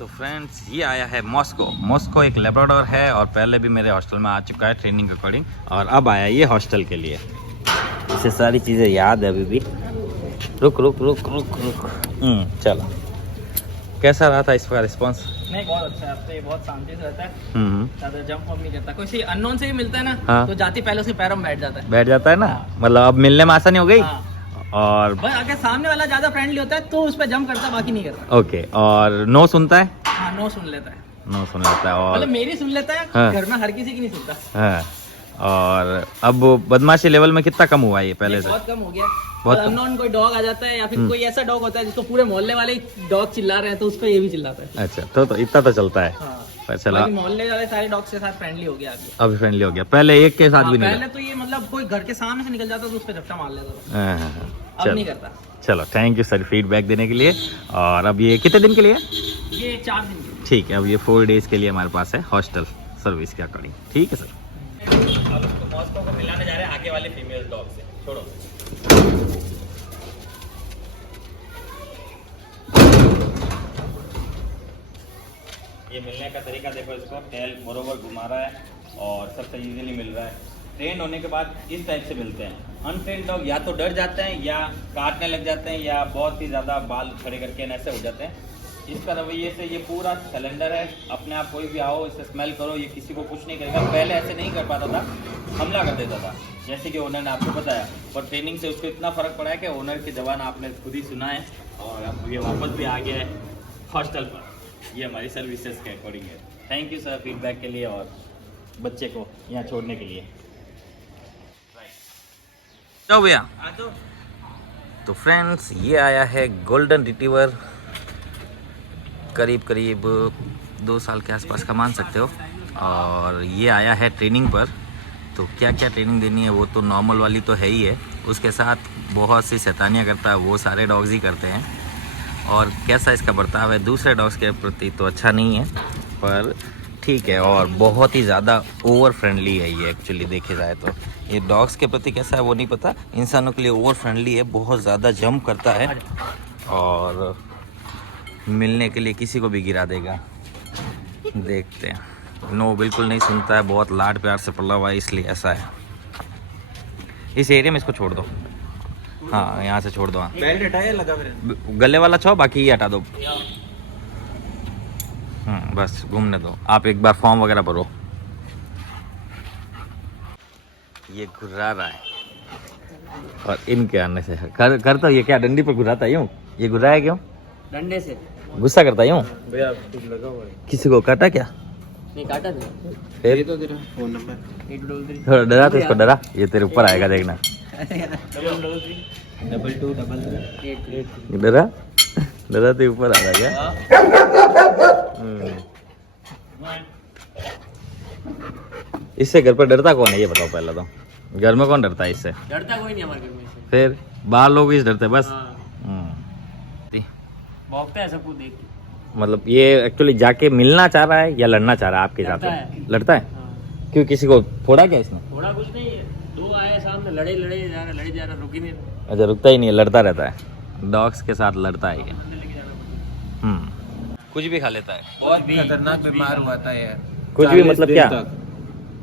तो फ्रेंड्स ये आया है मॉस्को एक लेब्राडोर है और पहले भी मेरे हॉस्टल में आ चुका है ट्रेनिंग के अकॉर्डिंग, और अब आया ये हॉस्टल के लिए। इसे सारी चीज़ें याद है अभी भी। रुक रुक रुक रुक रुक चलो, कैसा रहा था इसका रिस्पॉन्स? नहीं, बहुत अच्छा है। अब तो ये बहुत शांति से रहता है, ज़्यादा जंप वम्प नहीं करता। कोई अननोन से भी मिलता है ना, हाँ। तो जाती पहले उसके पैरों में बैठ बैठ जाता है ना, मतलब अब मिलने में आसानी हो गई। हाँ। और बस अगर सामने वाला ज़्यादा फ्रेंडली होता है तो उस पर जंप करता है, बाकी नहीं करता। ओके, और नो सुनता है? हाँ, नो सुन लेता है। नो सुन लेता है, और मतलब मेरी सुन लेता है। हाँ। घर में हर किसी की नहीं सुनता। हाँ, और अब बदमाशी लेवल में कितना कम हुआ है ये पहले से? बहुत कम हो गया। बहुत और अननोन कोई डॉग आ जाता है या फिर कोई ऐसा डॉग होता है जिसको पूरे मोहल्ले वाले डॉग चिल्ला रहे हैं, तो उस पर ये भी चिल्लाता है। अच्छा, तो इतना तो चलता है। हाँ। पर चला, बाकी मोहल्ले वाले सारे डॉग्स के साथ फ्रेंडली हो गया अभी। अभी फ्रेंडली हो गया, पहले एक के साथ भी नहीं पहले तो ये मतलब कोई घर के सामने से निकल जाता तो उस पर झपटा मार लेता था। हाँ, हाँ, अब चलो नहीं करता। चलो, थैंक यू सर फीडबैक देने के लिए। और अब ये कितने दिन के लिए? ये 4 दिन की। ठीक है, अब ये 4 डेज के लिए हमारे पास है हॉस्टल सर्विस के अकॉर्डिंग। ठीक है सर। अब उसको मॉस्को को मिलाने जा रहे हैं आगे वाले फीमेल डॉग से। छोड़ो, ये मिलने का तरीका देखो, इसको टेल बरोबर घुमा रहा है और सबसे इजीली मिल रहा है। ट्रेन होने के बाद इस टाइप से मिलते हैं। अनट्रेन डॉग या तो डर जाते हैं या काटने लग जाते हैं या बहुत ही ज़्यादा बाल खड़े करके ऐसे हो जाते हैं। इसका रवैये से ये पूरा सिलेंडर है, अपने आप कोई भी आओ इसे स्मेल करो, ये किसी को कुछ नहीं करेगा। पहले ऐसे नहीं कर पाता था, हमला कर देता था, जैसे कि ओनर ने आपको बताया। पर ट्रेनिंग से उसको इतना फ़र्क पड़ा है कि ओनर की जबान आपने खुद ही सुना है, और अब ये वापस भी आ गया है हॉस्टल पर। ये हमारी सर्विसेज के अकॉर्डिंग है। थैंक यू सर फीडबैक के लिए और बच्चे को यहाँ छोड़ने के लिए। तो भैया, तो फ्रेंड्स ये आया है गोल्डन रिट्रीवर, करीब करीब 2 साल के आसपास का मान सकते हो। और ये आया है ट्रेनिंग पर। तो क्या क्या ट्रेनिंग देनी है वो तो नॉर्मल वाली तो है ही है, उसके साथ बहुत सी शैतानियाँ करता है, वो सारे डॉग्स ही करते हैं। और कैसा इसका बर्ताव है दूसरे डॉग्स के प्रति तो अच्छा नहीं है, पर ठीक है। और बहुत ही ज़्यादा ओवर फ्रेंडली है ये, एक्चुअली देखे जाए तो। ये डॉग्स के प्रति कैसा है वो नहीं पता, इंसानों के लिए ओवर फ्रेंडली है, बहुत ज़्यादा जंप करता है और मिलने के लिए किसी को भी गिरा देगा। देखते हैं। नो बिल्कुल नहीं सुनता है, बहुत लाड प्यार से पला हुआ है, इसलिए ऐसा है। इस एरिया में इसको छोड़ दो। हाँ, यहाँ से छोड़ दो। हाँ, बेल्ट हटाया लगा मेरे। गले वाला छो, बाकी ये हटा दो। बस घूमने दो। आप एक बार फॉर्म वगैरह भरो। ये घुरा रहा है और इनके आने से करता ये क्या डंडी पर घुराता है यूँ? ये घुराया क्यों? डंडे से गुस्सा करता यूँ? भैया कुछ लगा हुआ है। किसी को काटा क्या? नहीं काटा था। फिर तो तेरा फोन नंबर 833 थोड़ा डरा तो इसको डरा, ये तेरे ऊपर आएगा देखना। 233 डरा डरा तो ऊपर आ रहा क्या? इससे घर पर डरता कौन है ये बताओ पहले तो। घर में कौन डरता है इससे? डरता कोई नहीं हमारे घर में से। फिर बाहर लोग इस डरते बस। भौंकता है सबको देख के। मतलब ये एक्चुअली जाके मिलना चाह रहा है या लड़ना चाह रहा है आपके लड़ता साथ? है। लड़ता है। क्यों, किसी को फोड़ा क्या इसने? थोड़ा कुछ नहीं है, 2 आए सामने, लड़े जा रहा रुक ही नहीं रहा। अच्छा, रुकता ही नहीं है, लड़ता रहता है। डॉग्स के साथ लड़ता है ये। अंदर लेके जाना कुछ भी खा लेता है। बहुत खतरनाक बीमार हुआ था यार। कुछ भी मतलब क्या?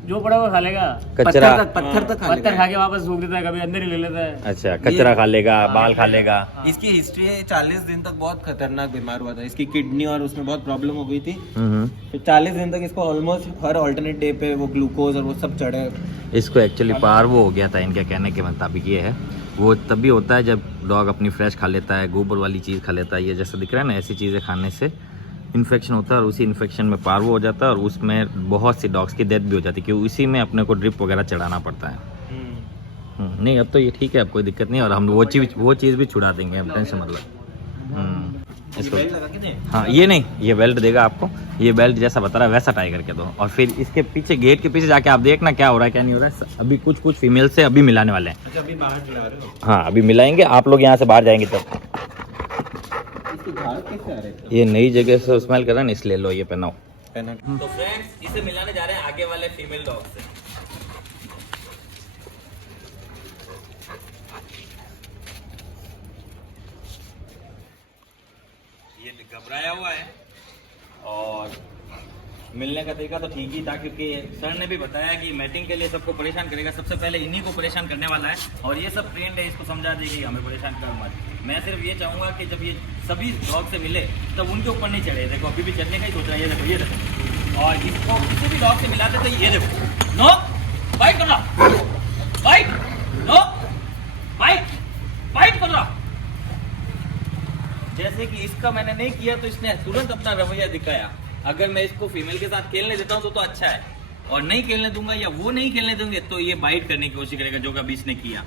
जो पड़ा वो खा लेगा। कचरा, पत्थर खा के वापस सूख देता है, कभी अंदर ही ले लेता है। अच्छा, कचरा खा लेगा, बाल खा लेगा। इसकी हिस्ट्री है, 40 दिन तक बहुत खतरनाक बीमार हुआ था। इसकी किडनी और उसमें बहुत प्रॉब्लम हो गई थी। फिर 40 दिन तक इसको ऑलमोस्ट हर ऑल्टरनेट डे पे वो ग्लूकोज और वो सब चढ़े। इसको एक्चुअली पार्वो हो गया था, इनके कहने के मुताबिक ये है। वो तभी होता है जब डॉग अपनी फ्रेश खा लेता है, गोबर वाली चीज़ खा लेता है, ये जैसा दिख रहा है ना, ऐसी चीज़ें खाने से इन्फेक्शन होता है और उसी इन्फेक्शन में पार्वो हो जाता है और उसमें बहुत सी डॉग्स की डेथ भी हो जाती है, क्योंकि उसी में अपने को ड्रिप वगैरह चढ़ाना पड़ता है। नहीं, अब तो ये ठीक है, अब कोई दिक्कत नहीं, और हम वो चीज़ भी छुड़ा देंगे, हम टेंशन मतलब। इसको हाँ, ये नहीं, ये बेल्ट देगा आपको, ये बेल्ट जैसा बता रहा है वैसा टाई करके दो। और फिर इसके पीछे, गेट के पीछे जाके आप देखना क्या हो रहा है क्या नहीं हो रहा है। अभी कुछ फीमेल से अभी मिलाने वाले हैं। अच्छा, अभी बाहर चला रहे हो? हाँ, अभी मिलाएंगे, आप लोग यहाँ से बाहर जाएंगे तब। कैसे आ रहे थे? ये नई जगह से स्मेल कर रहा है ना, इसलिए लो ये पहनाओ। तो फ्रेंड्स, इसे मिलाने जा रहे हैं आगे वाले फीमेल डॉग से। ये घबराया हुआ है और मिलने का तरीका तो ठीक ही था, क्योंकि सर ने भी बताया कि मैटिंग के लिए सबको परेशान करेगा, सबसे पहले इन्हीं को परेशान करने वाला है, और ये सब ट्रेंड है, इसको समझा देगी हमें परेशान कर मत। मैं सिर्फ ये चाहूँगा कि जब ये सभी डॉग से मिले तब उनके ऊपर नहीं चढ़े। देखो अभी भी चढ़ने का ही सोच रहा है, ये देखो ये देखो। और इसको किसी भी डॉग से मिलाते तो ये देखो, नो बाइट कर रहा, बाइट, नो बाइट, बाइट कर रहा। जैसे कि इसका मैंने नहीं किया तो इसने तुरंत अपना रवैया दिखाया। अगर मैं इसको फीमेल के साथ खेलने देता हूँ तो अच्छा है, और नहीं खेलने दूंगा या वो नहीं खेलने देंगे तो ये बाइट करने की कोशिश करेगा, जो कभी इसने किया।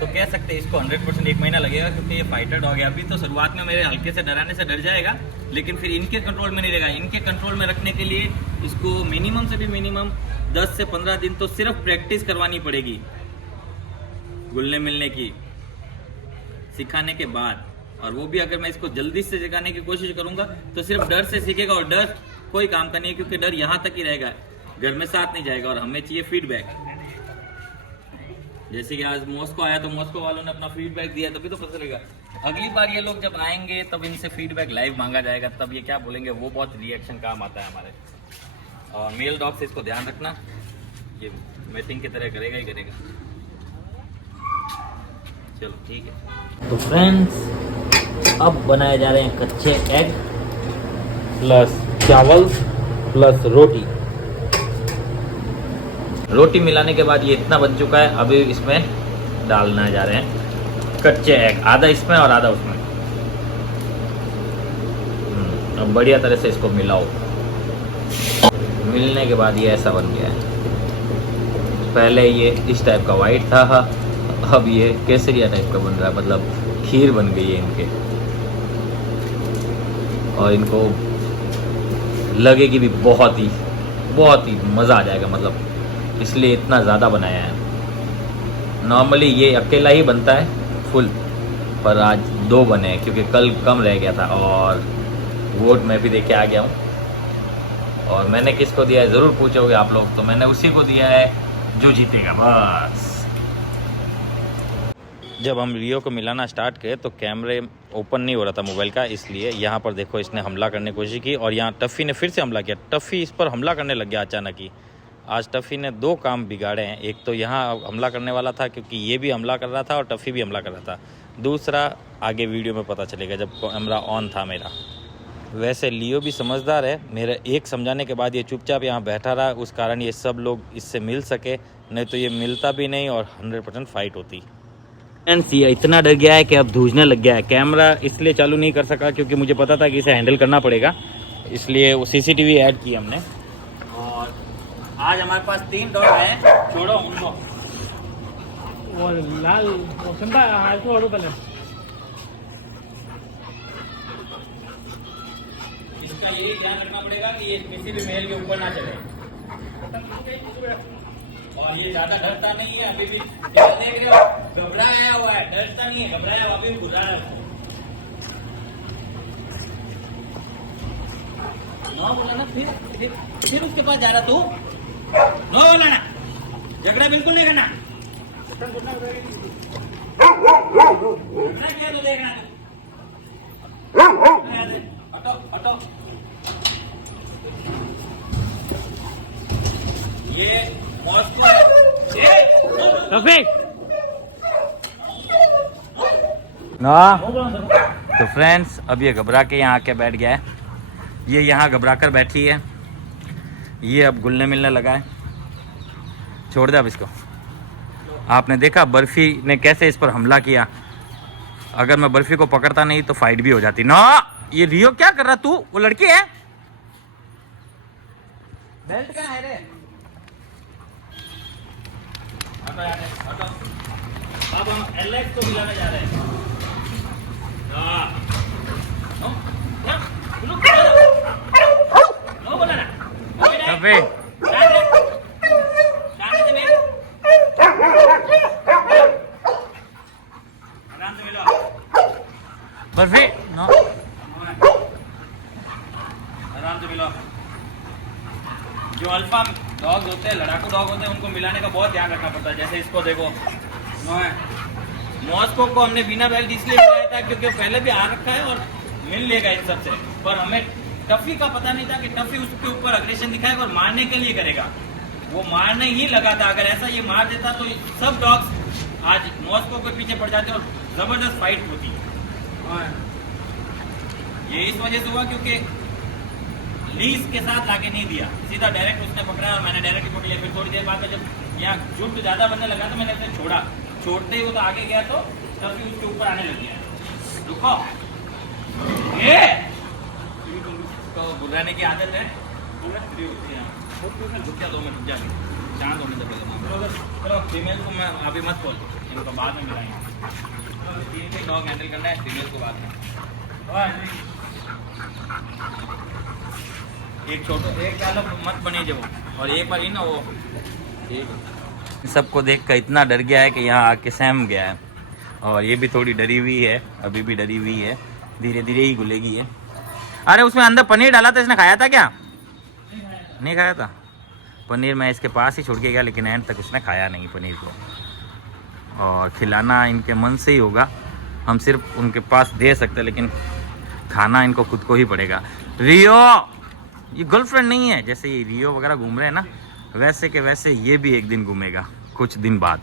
तो कह सकते हैं इसको 100% 1 महीना लगेगा, क्योंकि ये फाइटर डॉग है। अभी तो शुरुआत में मेरे हल्के से डराने से डर जाएगा, लेकिन फिर इनके कंट्रोल में नहीं रहेगा। इनके कंट्रोल में रखने के लिए इसको मिनिमम से भी मिनिमम 10 से 15 दिन तो सिर्फ प्रैक्टिस करवानी पड़ेगी, घुलने मिलने की, सिखाने के बाद। और वो भी अगर मैं इसको जल्दी से सिखाने की कोशिश करूंगा तो सिर्फ डर से सीखेगा, और डर कोई काम का नहीं है, क्योंकि डर यहाँ तक ही रहेगा, घर में साथ नहीं जाएगा। और हमें चाहिए फीडबैक। जैसे कि आज मॉस्को आया तो मॉस्को वालों ने अपना फीडबैक दिया, तभी तो पता चलेगा। अगली बार ये लोग जब आएंगे तब इनसे फीडबैक लाइव मांगा जाएगा, तब ये क्या बोलेंगे वो बहुत रिएक्शन काम आता है हमारे। और मेल डॉग से इसको ध्यान रखना, ये मैटिंग की तरह करेगा ही करेगा। चलो ठीक है। तो फ्रेंड्स अब बनाए जा रहे हैं कच्चे एग प्लस चावल प्लस रोटी। रोटी मिलाने के बाद ये इतना बन चुका है। अभी इसमें डालना जा रहे हैं कच्चे एग, आधा इसमें और आधा उसमें। अब बढ़िया तरह से इसको मिलाओ। मिलने के बाद ये ऐसा बन गया है। पहले ये इस टाइप का वाइट था, अब ये केसरिया टाइप का बन रहा है, मतलब खीर बन गई है इनके। और इनको लगेगी भी बहुत ही मज़ा आ जाएगा, मतलब इसलिए इतना ज़्यादा बनाया है। नॉर्मली ये अकेला ही बनता है फुल, पर आज 2 बने हैं क्योंकि कल कम रह गया था। और वोट मैं भी दे के आ गया हूँ, और मैंने किसको दिया है ज़रूर पूछोगे आप लोग, तो मैंने उसी को दिया है जो जीतेगा बस। जब हम रियो को मिलाना स्टार्ट किए तो कैमरे ओपन नहीं हो रहा था मोबाइल का, इसलिए यहाँ पर देखो इसने हमला करने की कोशिश की, और यहाँ टफ़ी ने फिर से हमला किया। टफ़ी इस पर हमला करने लग गया अचानक ही। आज टफ़ी ने 2 काम बिगाड़े हैं। एक तो यहाँ हमला करने वाला था क्योंकि ये भी हमला कर रहा था और टफ़ी भी हमला कर रहा था। दूसरा आगे वीडियो में पता चलेगा जब कैमरा ऑन था मेरा। वैसे लियो भी समझदार है, मेरे एक समझाने के बाद ये चुपचाप यहाँ बैठा रहा, उस कारण ये सब लोग इससे मिल सके, नहीं तो ये मिलता भी नहीं और 100% फाइट होती। फ्रेंड्स ये इतना डर गया है कि अब धूजने लग गया है। कैमरा इसलिए चालू नहीं कर सका क्योंकि मुझे पता था कि इसे हैंडल करना पड़ेगा, इसलिए वो CCTV ऐड की हमने। और आज हमारे पास 3 डॉग हैं, छोड़ो उनको। वो लाल वो संभा आजू वालों पहले इसका यही ध्यान रखना पड़ेगा कि ये किसी भी मेल के ऊपर ना चले। और ये ज्यादा डरता नहीं है, अभी भी देख रहे हो घबराया हुआ है, डरता नहीं है, घबराया हुआ अभी बुरा है। नो बोला ना, फिर उसके पास जा रहा तू। नो बोला ना, झगड़ा बिल्कुल नहीं करना। किया तो देखना हटो हटो। ये तो फ्रेंड्स अब ये घबरा के यहाँ आके बैठ गया है। ये यहाँ घबरा कर बैठी है, ये अब घुलने मिलने लगा है। छोड़ दे अब इसको। आपने देखा बर्फी ने कैसे इस पर हमला किया। अगर मैं बर्फी को पकड़ता नहीं तो फाइट भी हो जाती ना। ये रियो क्या कर रहा तू? वो लड़की है, बेल्ट कहाँ है रे? अब हम एलेक्स को मिलाने जा रहे हैं। बोला ना बर्फी नो, आराम से मिलो। जो अल्फा डॉग होते हैं, लड़ाकू डॉग होते हैं, उनको मिलाने का बहुत ध्यान रखना पड़ता है। जैसे इसको देखो, मॉस्को को हमने बिना बेल्ट इसलिए मिलाया था क्योंकि पहले भी आ रखा है और मिल लेगा इन सबसे, पर हमें टफी का पता नहीं था कि टफी उसके ऊपर अग्रेशन दिखाएगा और मारने के लिए करेगा। वो मारने ही लगा था। अगर ऐसा ये मार देता तो सब डॉग्स आज मॉस्को के पीछे पड़ जाते और जबरदस्त फाइट होती। ये इस वजह से हुआ क्योंकि लीज के साथ आगे नहीं दिया, सीधा डायरेक्ट उसने पकड़ा और मैंने डायरेक्ट पकड़ लिया। फिर थोड़ी देर बाद में जब यहाँ जुट ज्यादा बनने लगा तो मैंने उसे छोड़ा, छोड़ते ही वो तो आगे गया तो तभी उसके ऊपर आने लग गया। रुको, ये तो बुर्राने की आदत है। दो मिनट जा, शांत होने दो। चलो फीमेल को मैं अभी मत खोल, इनको बाद में मिलाएंगे। तीन भी डॉग हैंडल करना है, फीमेल को बाद में। एक छोटो एक डालो मत बने जो, और एक बार ही ना वो सबको देख कर इतना डर गया है कि यहाँ आके सहम गया है। और ये भी थोड़ी डरी हुई है, अभी भी डरी हुई है, धीरे धीरे ही घुलेगी है। अरे उसमें अंदर पनीर डाला था, इसने खाया था क्या? नहीं खाया था पनीर। मैं इसके पास ही छोड़ के गया लेकिन एंड तक उसने खाया नहीं पनीर को। और खिलाना इनके मन से ही होगा, हम सिर्फ उनके पास दे सकते लेकिन खाना इनको खुद को ही पड़ेगा। रियो ये गर्लफ्रेंड नहीं है, जैसे ये रियो वगैरह घूम रहे हैं ना, वैसे के वैसे ये भी एक दिन घूमेगा कुछ दिन बाद।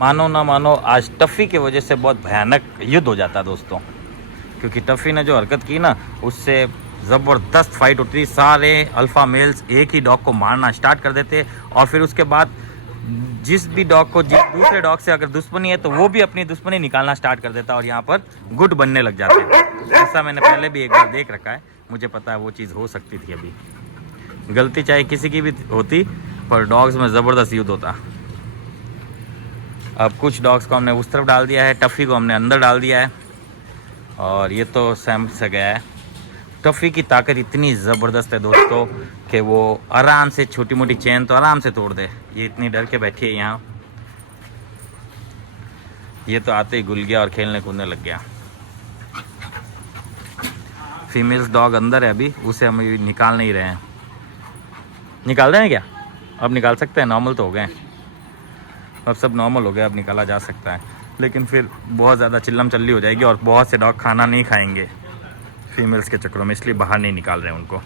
मानो ना मानो आज टफ़ी की वजह से बहुत भयानक युद्ध हो जाता है दोस्तों, क्योंकि टफ़ी ने जो हरकत की ना उससे ज़बरदस्त फाइट होती थी। सारे अल्फ़ा मेल्स एक ही डॉग को मारना स्टार्ट कर देते और फिर उसके बाद जिस भी डॉग को जिस दूसरे डॉग से अगर दुश्मनी है तो वो भी अपनी दुश्मनी निकालना स्टार्ट कर देता और यहाँ पर गुट बनने लग जाते हैं। ऐसा मैंने पहले भी एक बार देख रखा है, मुझे पता है वो चीज़ हो सकती थी। अभी गलती चाहे किसी की भी होती पर डॉग्स में ज़बरदस्त युद्ध होता। अब कुछ डॉग्स को हमने उस तरफ डाल दिया है, टफ़ी को हमने अंदर डाल दिया है और ये तो सहम से गया है। टफ़ी की ताकत इतनी ज़बरदस्त है दोस्तों कि वो आराम से छोटी मोटी चेन तो आराम से तोड़ दे। ये इतनी डर के बैठी है यहाँ, ये तो आते ही घुल गया और खेलने कूदने लग गया। फीमेल्स डॉग अंदर है अभी, उसे हम निकाल नहीं रहे हैं। निकाल रहे हैं क्या? अब निकाल सकते हैं, नॉर्मल तो हो गए, अब सब नॉर्मल हो गया, अब निकाला जा सकता है। लेकिन फिर बहुत ज़्यादा चिल्लम चल्ली हो जाएगी और बहुत से डॉग खाना नहीं खाएंगे फीमेल्स के चक्करों में, इसलिए बाहर नहीं निकाल रहे हैं उनको।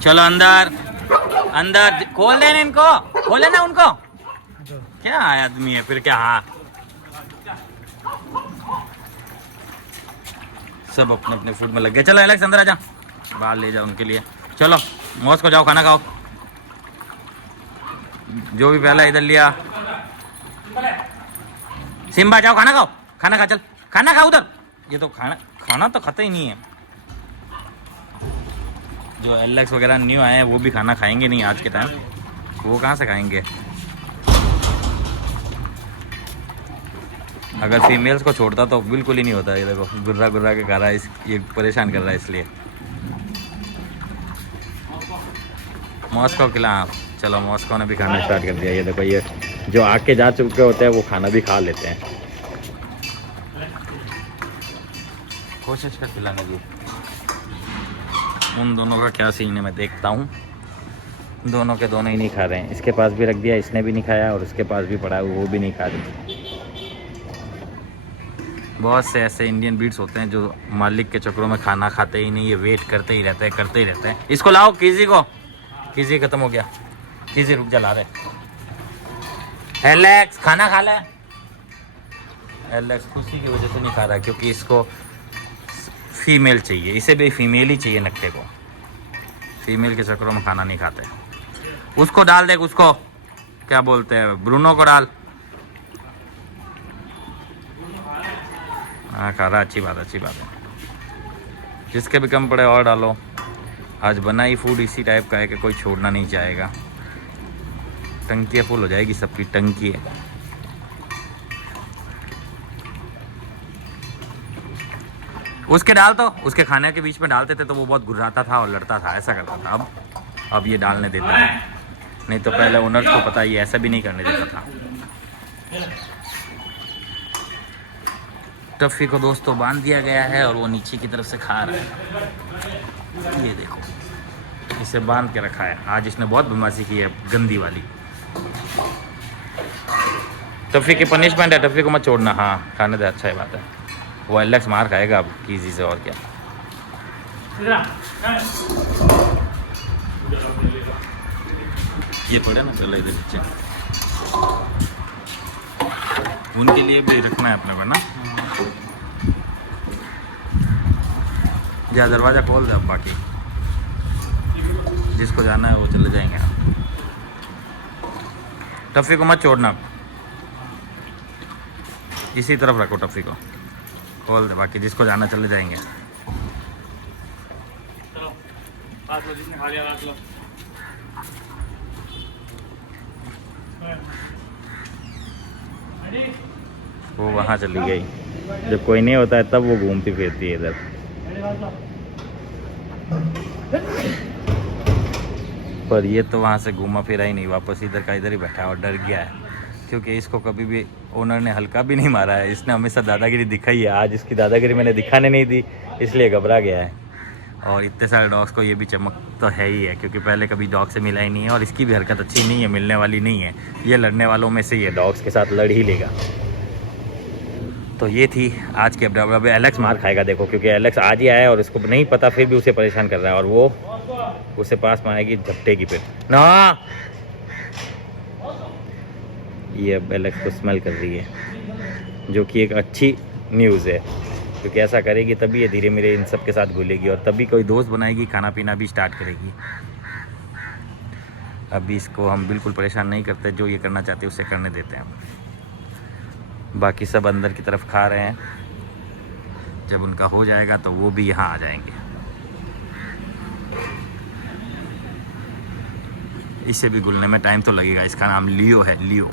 चलो अंदर अंदर खोल देना इनको, खोले ना उनको। क्या आदमी है फिर क्या? हाँ सब अपने अपने फूड में लग गए। चलो एलेक्स अंदर आ जा, बाहर ले जाओ उनके लिए। चलो मौज को जाओ, खाना खाओ। जो भी पहला इधर लिया, सिम्बा जाओ खाना खाओ, खाना खा, चल खाना खा उधर। ये तो खाना तो खाता ही नहीं है। जो एलेक्स वगैरह न्यू आए हैं वो भी खाना खाएंगे नहीं आज के टाइम, वो कहाँ से खाएंगे? अगर फीमेल्स को छोड़ता तो बिल्कुल ही नहीं होता। ये देखो गुर्रा गुर्रा के खा रहा है, ये परेशान कर रहा है इसलिए। मॉस्को खिला। चलो मॉस्को ने भी खाना स्टार्ट कर दिया। ये देखो ये जो आके जा चुके होते हैं वो खाना भी खा लेते हैं। कोशिश कर खिलाने की। उन दोनों का क्या सीन है मैं देखता हूँ। दोनों के दोनों ही नहीं खा रहे हैं। इसके पास भी रख दिया, इसने भी नहीं खाया, और उसके पास भी पड़ा है वो भी नहीं खा रही। बहुत से ऐसे इंडियन ब्रीड्स होते हैं जो मालिक के चक्करों में खाना खाते ही नहीं, ये वेट करते ही रहते हैं। इसको लाओ कीजी को, कीजी खत्म हो गया। कीजी रुक जा, ला रहे। एलेक्स खाना खा ले। एलेक्स खुशी की वजह से नहीं खा रहा क्योंकि इसको फीमेल चाहिए, इसे भी फीमेल ही चाहिए नक्टे को। फीमेल के चक्करों में खाना नहीं खाते। उसको डाल दे, उसको क्या बोलते हैं, ब्रूनो को डाल। हाँ खा रहा, अच्छी बात है। जिसके भी कम पड़े और डालो। आज बना ही फूड इसी टाइप का है कि कोई छोड़ना नहीं चाहेगा। टंकियाँ फुल हो जाएगी, सबकी टंकी है। उसके डाल तो उसके खाने के बीच में डालते थे तो वो बहुत गुर्राता था और लड़ता था, ऐसा करता था। अब ये डालने देता है, नहीं तो पहले ओनर्स को पता ये ऐसा भी नहीं करने देता था। टफ़ी को दोस्तों बांध दिया गया है और वो नीचे की तरफ से खा रहा है। ये देखो, इसे बांध के रखा है। आज इसने बहुत बदमाशी की है, गंदी वाली। टफी की पनिशमेंट है, टफी को मत छोड़ना। हाँ खाने दे, अच्छा है, बात है। वो एलेक्स मार खाएगा अब कीजी से, और क्या। ये थोड़ा ना चल इधर नीचे, उनके लिए भी रखना है अपने को ना। जा दरवाज़ा खोल दे अब, बाकी जिसको जाना है वो चले जाएंगे। टफ़ी को मत छोड़ना, इसी तरफ रखो, टफ़ी को खोल दे, बाकी जिसको जाना चले जाएंगे। वो वहाँ चली गई, जब कोई नहीं होता है तब वो घूमती फिरती है इधर। पर ये तो वहाँ से घूमा फिरा ही नहीं, वापस इधर का इधर ही बैठा और डर गया है, क्योंकि इसको कभी भी ओनर ने हल्का भी नहीं मारा है। इसने हमेशा दादागिरी दिखाई है, आज इसकी दादागिरी मैंने दिखाने नहीं दी, इसलिए घबरा गया है। और इतने सारे डॉग्स को ये भी चमक तो है ही है, क्योंकि पहले कभी डॉग से मिला ही नहीं है, और इसकी भी हरकत अच्छी नहीं है, मिलने वाली नहीं है। ये लड़ने वालों में से ही है, डॉग्स के साथ लड़ ही लेगा। तो ये थी आज की अपडेट। अब एलेक्स मार खाएगा देखो, क्योंकि एलेक्स आज ही आया है और इसको नहीं पता, फिर भी उसे परेशान कर रहा है, और वो उसे पास में आएगी, झपटेगी फिर ना। ये अब एलेक्स को स्मेल कर रही है, जो कि एक अच्छी न्यूज़ है, क्योंकि ऐसा करेगी तभी ये धीरे धीरे इन सब के साथ घुलेगी, और तभी कोई दोस्त बनाएगी, खाना पीना भी स्टार्ट करेगी। अभी इसको हम बिल्कुल परेशान नहीं करते, जो ये करना चाहते हैं उसे करने देते हैं। बाकी सब अंदर की तरफ खा रहे हैं, जब उनका हो जाएगा तो वो भी यहाँ आ जाएंगे। इसे भी घुलने में टाइम तो लगेगा। इसका नाम लियो है, लियो।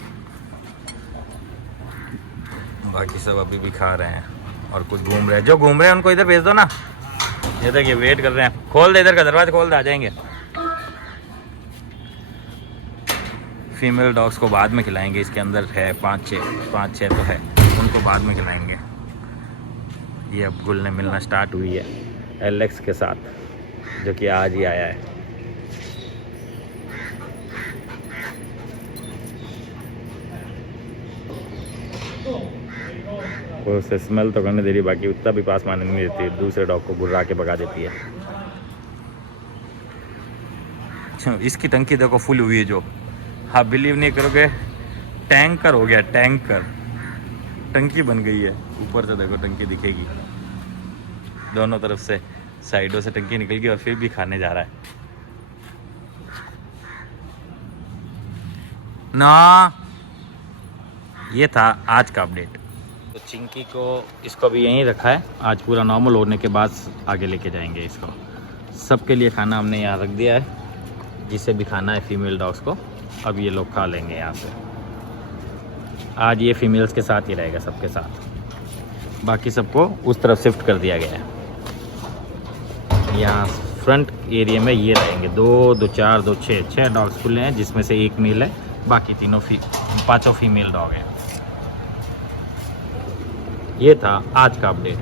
बाकी सब अभी भी खा रहे हैं और कुछ घूम रहे हैं। जो घूम रहे हैं उनको इधर भेज दो ना, ये देखिए वेट कर रहे हैं। खोल दे, इधर का दरवाजा खोल दे, आ जाएंगे। फीमेल डॉग्स को बाद में खिलाएंगे, इसके अंदर है 5-6 तो है, उनको बाद में खिलाएंगे। ये अब घुलने मिलना स्टार्ट हुई है एलेक्स के साथ, जो कि आज ही आया है। वो उसे स्मेल तो करने दे रही, बाकी उतना भी पास मारने नहीं देती, दूसरे डॉग को गुर्रा के भगा देती है। इसकी टंकी देखो फुल हुई है, जो आप बिलीव नहीं करोगे, टैंकर हो गया, टैंकर टंकी बन गई है। ऊपर से देखो टंकी दिखेगी, दोनों तरफ से साइडों से टंकी निकल गई, और फिर भी खाने जा रहा है ना। ये था आज का अपडेट। तो चिंकी को, इसको भी यहीं रखा है, आज पूरा नॉर्मल होने के बाद आगे लेके जाएंगे इसको। सबके लिए खाना हमने यहाँ रख दिया है, जिसे भी खाना है फीमेल डॉग्स को, अब ये लोग खा लेंगे यहाँ से। आज ये फीमेल्स के साथ ही रहेगा, सबके साथ। बाकी सबको उस तरफ शिफ्ट कर दिया गया है। यहाँ फ्रंट एरिया में ये रहेंगे 2, 2, 4, 2, 6 डॉग्स खुले हैं, जिसमें से एक मेल है, बाकी 5 फीमेल डॉग हैं। ये था आज का अपडेट।